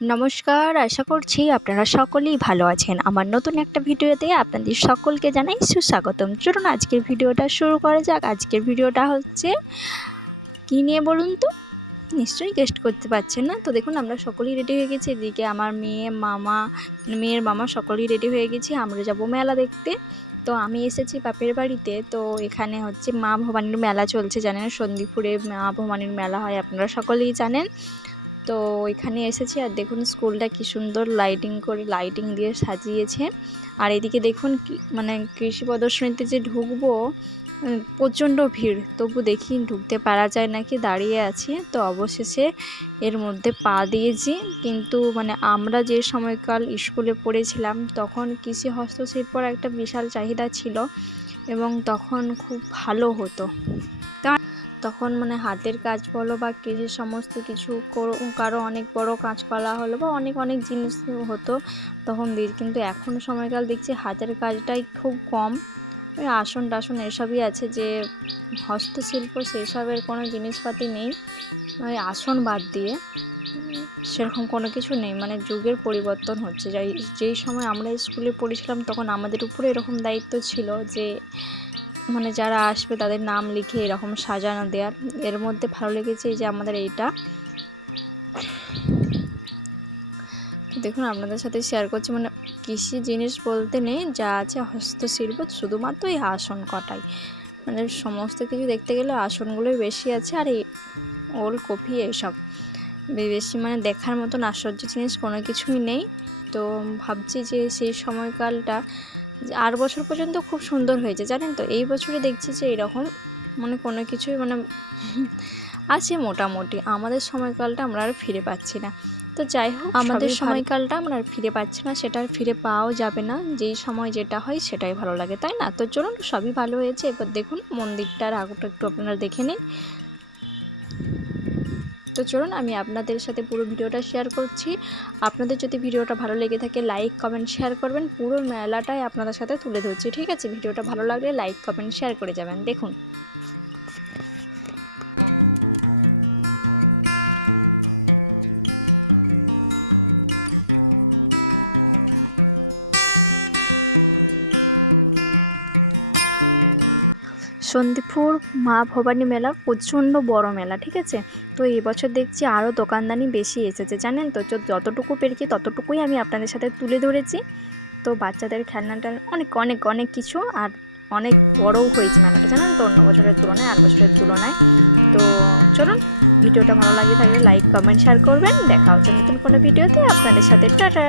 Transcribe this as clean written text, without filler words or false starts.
নমস্কার, আশা করছি আপনারা সকলেই ভালো আছেন। আমার নতুন একটা ভিডিওতে আপনাদের সকলকে জানাই সুস্বাগতম। চলুন আজকের ভিডিওটা শুরু করা যাক। আজকের ভিডিওটা হচ্ছে কী নিয়ে বলুন তো? নিশ্চয়ই গেস্ট করতে পারছেন না। তো দেখুন আমরা সকলেই রেডি হয়ে গেছি। এদিকে আমার মেয়ের মামা সকলেই রেডি হয়ে গেছি। আমরা যাব মেলা দেখতে। তো আমি এসেছি বাপের বাড়িতে। তো এখানে হচ্ছে মা ভবানীর মেলা চলছে, জানেন সন্দীপুরে মা ভবানীর মেলা হয়, আপনারা সকলেই জানেন। তো এখানে এসেছি আর দেখুন স্কুলটা কি সুন্দর লাইটিং দিয়ে সাজিয়েছে। আর এদিকে দেখুন মানে কৃষি প্রদর্শনীতে যে ঢুকবো, প্রচণ্ড ভিড়, তবু দেখি ঢুকতে পারা যায় নাকি, দাঁড়িয়ে আছি। তো অবশেষে এর মধ্যে পা দিয়েছি। কিন্তু মানে আমরা যে সময়কাল স্কুলে পড়েছিলাম তখন কৃষি হস্তশিল্পর একটা বিশাল চাহিদা ছিল এবং তখন খুব ভালো হতো। তখন মানে হাতের কাজ বলো বা কৃষির সমস্ত কিছু কারো অনেক বড় কাজকলা হলো বা অনেক অনেক জিনিস হতো তখন কিন্তু এখন সময়কাল দেখছি হাতের কাজটাই খুব কম। ওই আসন টাসন এসবই আছে, যে হস্তশিল্প সেসবের কোনো জিনিসপাতি নেই। ওই আসন বাদ দিয়ে সেরকম কোনো কিছু নেই। মানে যুগের পরিবর্তন হচ্ছে। যেই সময় আমরা স্কুলে পড়েছিলাম তখন আমাদের উপরে এরকম দায়িত্ব ছিল যে মানে যারা আসবে তাদের নাম লিখে এরকম সাজানো দেওয়ার। এর মধ্যে ভালো লেগেছে যে আমাদের এইটা দেখুন আপনাদের সাথে শেয়ার করছি। মানে কৃষি জিনিস বলতে নেই, যা আছে হস্তশিল্প শুধুমাত্র এই আসন কটাই। মানে সমস্ত কিছু দেখতে গেলে আসনগুলোই বেশি আছে, আর এই ওলকপি এইসব বেশি মানে দেখার মতন আশ্চর্য জিনিস কোনো কিছুই নেই। তো ভাবছি যে সেই সময়কালটা আর বছর পর্যন্ত খুব সুন্দর হয়েছে, জানেন তো। এই বছরে দেখছি যে এরকম মানে কোনো কিছুই মানে আছে মোটামুটি। আমাদের সময়কালটা আমরা আর ফিরে পাচ্ছি না। তো যাই হোক, আমাদের সময়কালটা আমরা আর ফিরে পাচ্ছি না, সেটা আর ফিরে পাওয়াও যাবে না। যেই সময় যেটা হয় সেটাই ভালো লাগে, তাই না? তো চলুন, সবই ভালো হয়েছে। এবার দেখুন মন্দিরটার আগটা একটু আপনারা দেখে নিন। তো চলুন আমি আপনাদের সাথে পুরো ভিডিওটা শেয়ার করছি। আপনাদের যদি ভিডিওটা ভালো লেগে থাকে লাইক কমেন্ট শেয়ার করবেন। পুরো মেলাটাই আপনাদের সাথে তুলে ধরছি, ঠিক আছে? ভিডিওটা ভালো লাগলে লাইক কমেন্ট শেয়ার করে যাবেন। দেখুন সন্দীপুর মা ভবানী মেলা প্রচণ্ড বড় মেলা, ঠিক আছে? তো এবছর দেখছি আরও দোকানদানি বেশি এসেছে, জানেন তো। যতটুকু পেরেছি ততটুকুই আমি আপনাদের সাথে তুলে ধরেছি। তো বাচ্চাদের খেলনাটা অনেক অনেক অনেক কিছু, আর অনেক বড়ও হয়েছে মেলাটা, জানেন তো, অন্য বছরের তুলনায় আর বছরের তুলনায়। তো চলুন, ভিডিওটা ভালো লাগে থাকলে লাইক কমেন্ট শেয়ার করবেন। দেখা হচ্ছে নতুন কোনো ভিডিওতে আপনাদের সাথে। টাটা।